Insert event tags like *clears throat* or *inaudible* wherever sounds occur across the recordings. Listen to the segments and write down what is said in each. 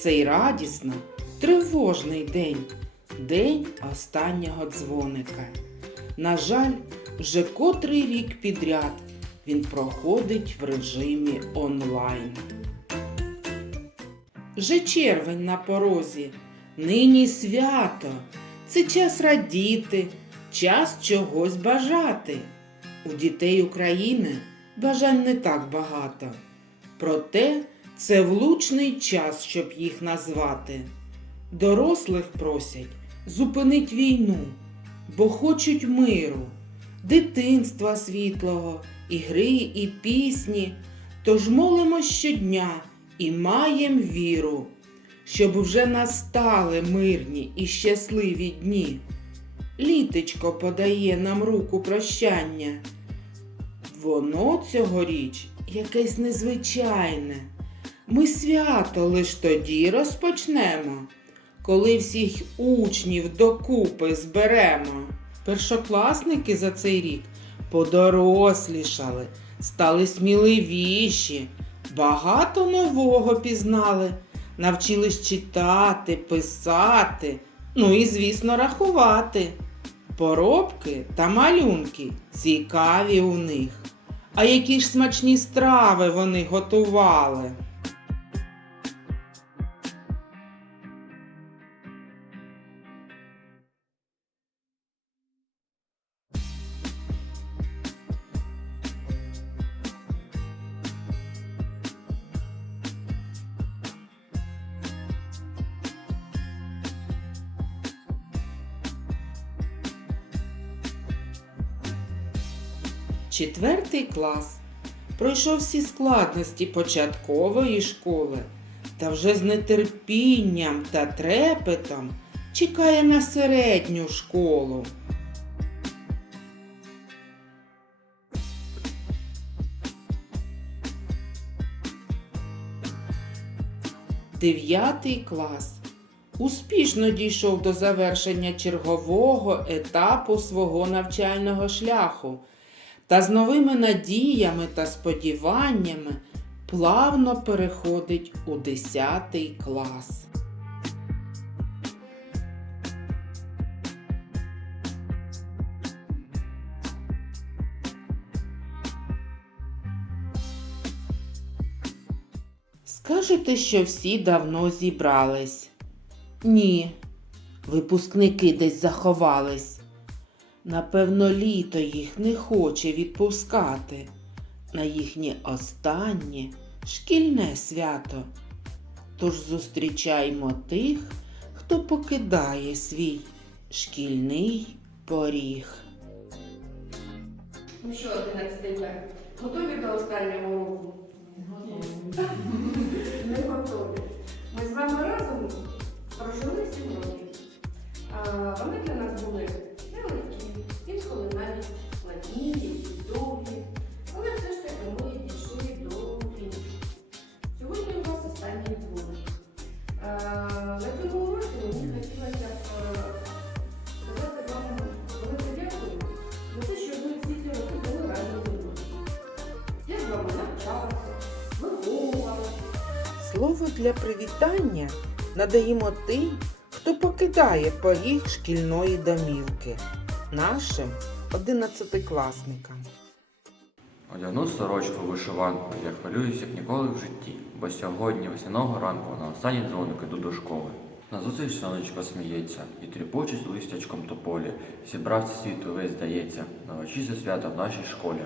цей радісно тривожний день, день останнього дзвоника. На жаль, вже котрий рік підряд він проходить в режимі онлайн. Вже червень на порозі, нині свято, це час радіти, час чогось бажати. У дітей України бажань не так багато. Проте це влучний час, щоб їх назвати. Дорослих просять зупинить війну, бо хочуть миру, дитинства світлого, і гри, і пісні. Тож молимо щодня і маєм віру, щоб вже настали мирні і щасливі дні. Літечко подає нам руку прощання. Воно цьогоріч якесь незвичайне. Ми свято лиш тоді розпочнемо, коли всіх учнів докупи зберемо. Першокласники за цей рік подорослішали, стали сміливіші, багато нового пізнали, навчились читати, писати, ну і, звісно, рахувати. Поробки та малюнки цікаві у них. А які ж смачні страви вони готували. Четвертий клас. Пройшов всі складності початкової школи та вже з нетерпінням та трепетом чекає на середню школу. Дев'ятий клас. Успішно дійшов до завершення чергового етапу свого навчального шляху та з новими надіями та сподіваннями плавно переходить у 10 клас. Скажете, що всі давно зібрались? Ні, випускники десь заховались. Напевно, літо їх не хоче відпускати на їхнє останнє шкільне свято. Тож зустрічаймо тих, хто покидає свій шкільний поріг. Ну що, 11 Б, готові до останнього уроку? Не *laughs* готові. Ми з вами разом прожили 7 років. А вони для нас були інколи навіть складні і довгі. Але все ж таки ми дійшли до фінішу. Сьогодні у вас останній дзвоник. На цьому уроці мені хотілося б е, сказати вам велике дякую за те, що ви всі ці роки були разом зі мною. Я з вами навчалася, виховувалася. Слово для привітання надаємо тим, хто покидає поріг шкільної домівки, нашим одинадцятикласникам. Одягну сорочку вишиванку, я хвилююсь, як ніколи в житті, бо сьогодні весняного ранку на останній дзвоник іду до школи. Назустріч сонечко сміється, і тріпочуть листячком тополі. Зібрався світ увесь здається, навчися свята в нашій школі.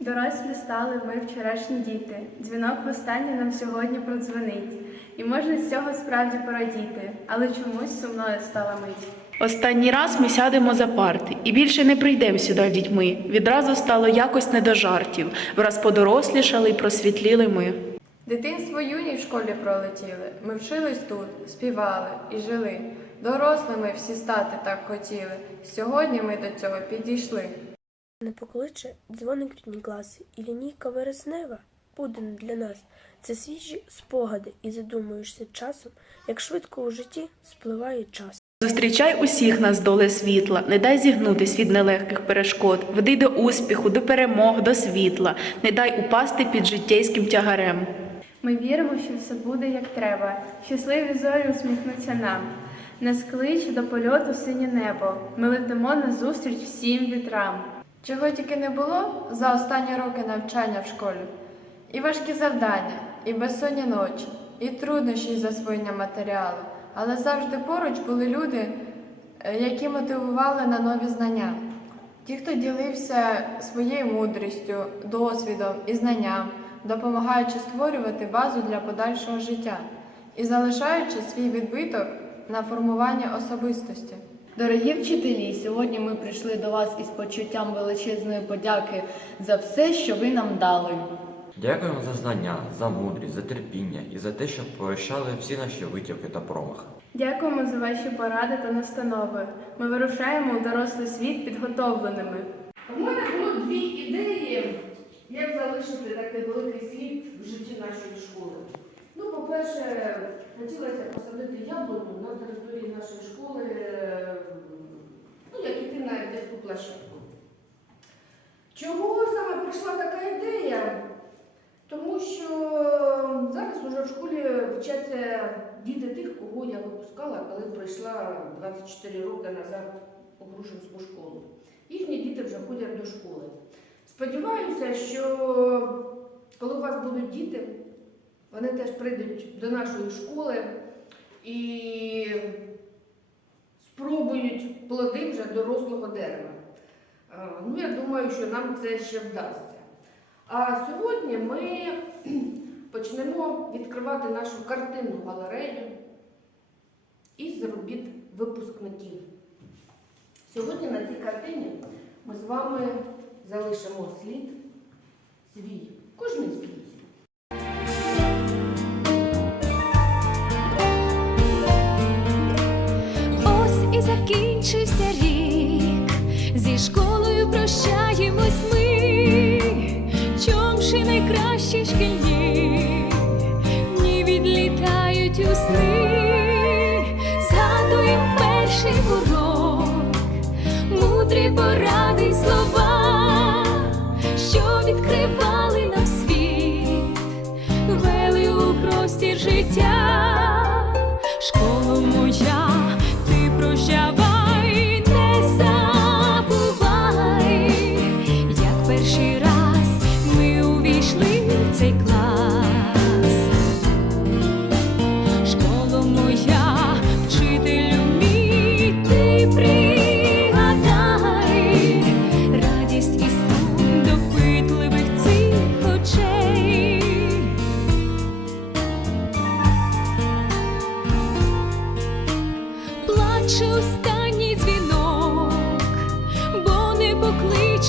Дорослі стали ми вчорашні діти. Дзвінок востаннє нам сьогодні продзвонить. І можна з цього справді порадіти, але чомусь сумною стала мить. Останній раз ми сядемо за парти і більше не прийдемо сюди дітьми. Відразу стало якось не до жартів. Враз подорослішали й просвітліли ми. Дитинство юні в школі пролетіли. Ми вчились тут, співали і жили. Дорослими всі стати так хотіли. Сьогодні ми до цього підійшли. Не покличе дзвоник рідні класи, і лінійка вереснева буде для нас. Це свіжі спогади, і задумуєшся часом, як швидко у житті спливає час. Зустрічай усіх нас доле світла, не дай зігнутись від нелегких перешкод, веди до успіху, до перемог, до світла, не дай упасти під життєйським тягарем. Ми віримо, що все буде як треба. Щасливі зорі усміхнуться нам. Нас кличе до польоту синє небо. Ми летимо назустріч всім вітрам. Чого тільки не було за останні роки навчання в школі. І важкі завдання, і безсонні ночі, і труднощі з засвоєння матеріалу. Але завжди поруч були люди, е, які мотивували на нові знання. Ті, хто ділився своєю мудрістю, досвідом і знанням, допомагаючи створювати базу для подальшого життя і залишаючи свій відбиток на формування особистості. Дорогі вчителі, сьогодні ми прийшли до вас із почуттям величезної подяки за все, що ви нам дали. Дякуємо за знання, за мудрість, за терпіння і за те, що прощали всі наші витівки та промахи. Дякуємо за ваші поради та настанови. Ми вирушаємо у дорослий світ підготовленими. У мене було дві ідеї, як залишити такий великий слід в житті нашої школи. Ну, по-перше, хотілося посадити яблуню на території нашої школи, е, ну, як іти на дитячу площадку. Чого саме прийшла така ідея? Тому що зараз уже в школі вчаться діти тих, кого я випускала, коли прийшла 24 роки назад у Грушинську школу. Їхні діти вже ходять до школи. Сподіваюся, що коли у вас будуть діти, вони теж прийдуть до нашої школи і спробують плоди вже дорослого дерева. Е, Ну, я думаю, що нам це ще вдасться. А сьогодні ми *clears throat* почнемо відкривати нашу картинну галерею із робіт випускників. Сьогодні на цій картині ми з вами залишимо слід свій. 家。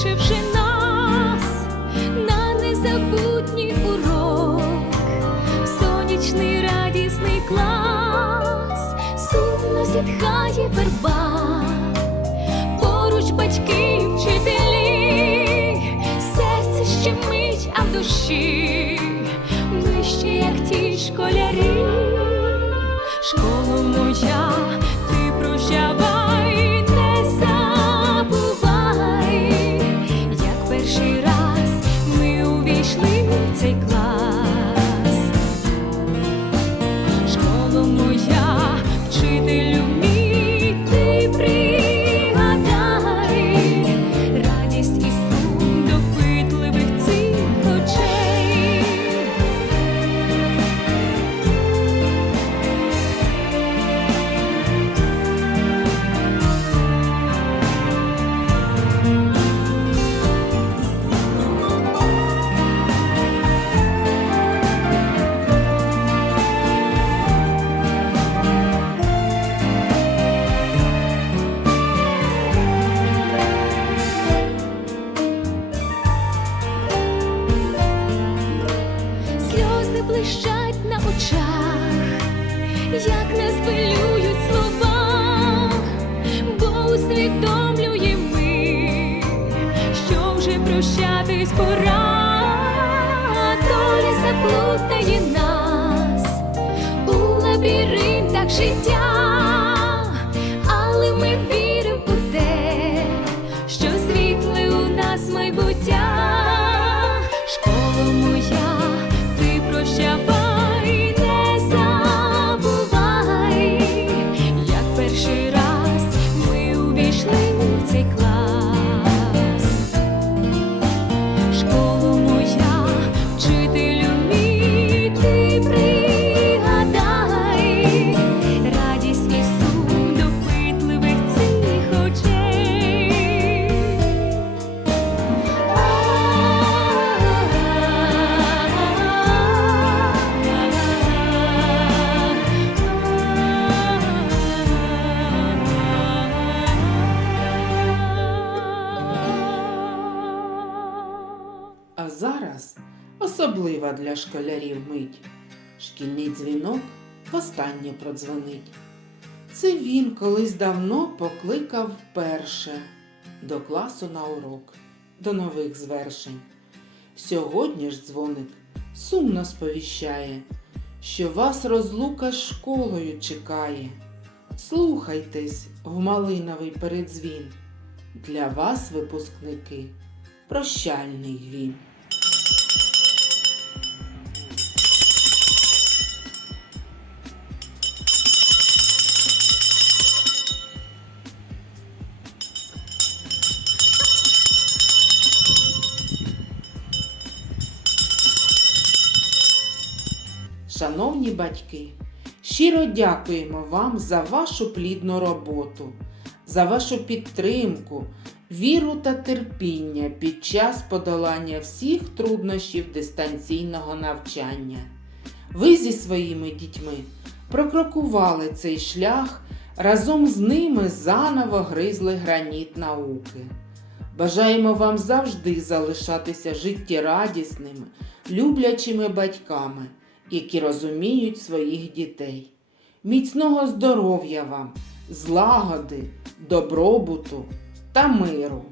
Вже нас на незабутній урок, сонячний радісний клас, сумно зітхає верба, поруч батьки, вчителі, серце ще мить, а в душі ми ще як ті школярі. Школу моя, школярів мить. Шкільний дзвінок востаннє продзвонить. Це він колись давно покликав вперше до класу на урок, до нових звершень. Сьогодні ж дзвоник сумно сповіщає, що вас розлука з школою чекає. Слухайтесь в малиновий передзвін. Для вас, випускники, прощальний він. Батьки, щиро дякуємо вам за вашу плідну роботу, за вашу підтримку, віру та терпіння під час подолання всіх труднощів дистанційного навчання. Ви зі своїми дітьми прокрокували цей шлях, разом з ними заново гризли граніт науки. Бажаємо вам завжди залишатися життєрадісними, люблячими батьками, які розуміють своїх дітей. Міцного здоров'я вам, злагоди, добробуту та миру.